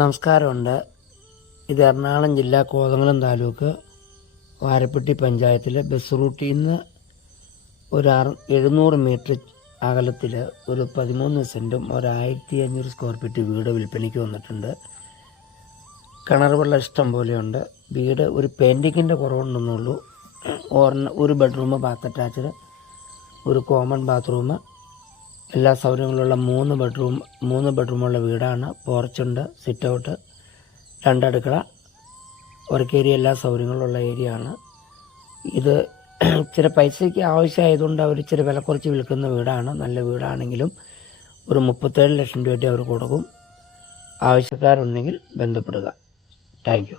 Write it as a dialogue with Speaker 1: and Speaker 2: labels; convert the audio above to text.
Speaker 1: നമസ്കാരമുണ്ട്. ഇത് എറണാകുളം ജില്ല കോതമംഗലം താലൂക്ക് വാരപ്പെട്ടി പഞ്ചായത്തിലെ ബസ് റൂട്ടിൽ നിന്ന് ഒരു അറു എഴുന്നൂറ് മീറ്റർ അകലത്തിൽ ഒരു പതിമൂന്ന് സെന്റും ഒരായിരത്തി അഞ്ഞൂറ് സ്ക്വയർ ഫീറ്റ് വീട് വിൽപ്പനയ്ക്ക് വന്നിട്ടുണ്ട്. കിണർ വെള്ളം ഇഷ്ടം പോലെയുണ്ട്. വീട് ഒരു പെയിന്റിങ്ങിന്റെ കുറവുണ്ടെന്നുള്ളൂ. ഒരു ബെഡ്റൂം ബാത്ത് അറ്റാച്ച്ഡ് ഒരു കോമൺ ബാത്റൂം എല്ലാ സൗകര്യങ്ങളുള്ള മൂന്ന് ബെഡ്റൂം മൂന്ന് ബെഡ്റൂമുള്ള വീടാണ്. പോർച്ചുണ്ട് സിറ്റ് ഔട്ട് രണ്ടടുക്കള വർക്ക് ഏരിയ എല്ലാ സൗകര്യങ്ങളുള്ള ഏരിയ ആണ് ഇത് ഇച്ചിരി പൈസയ്ക്ക് ആവശ്യമായതുകൊണ്ട് അവർ ഇച്ചിരി വില കുറച്ച് വിൽക്കുന്ന വീടാണ്. നല്ല വീടാണെങ്കിലും ഒരു മുപ്പത്തേഴ് ലക്ഷം രൂപ അവർ കൊടുക്കും. ആവശ്യക്കാരുണ്ടെങ്കിൽ ബന്ധപ്പെടുക. താങ്ക്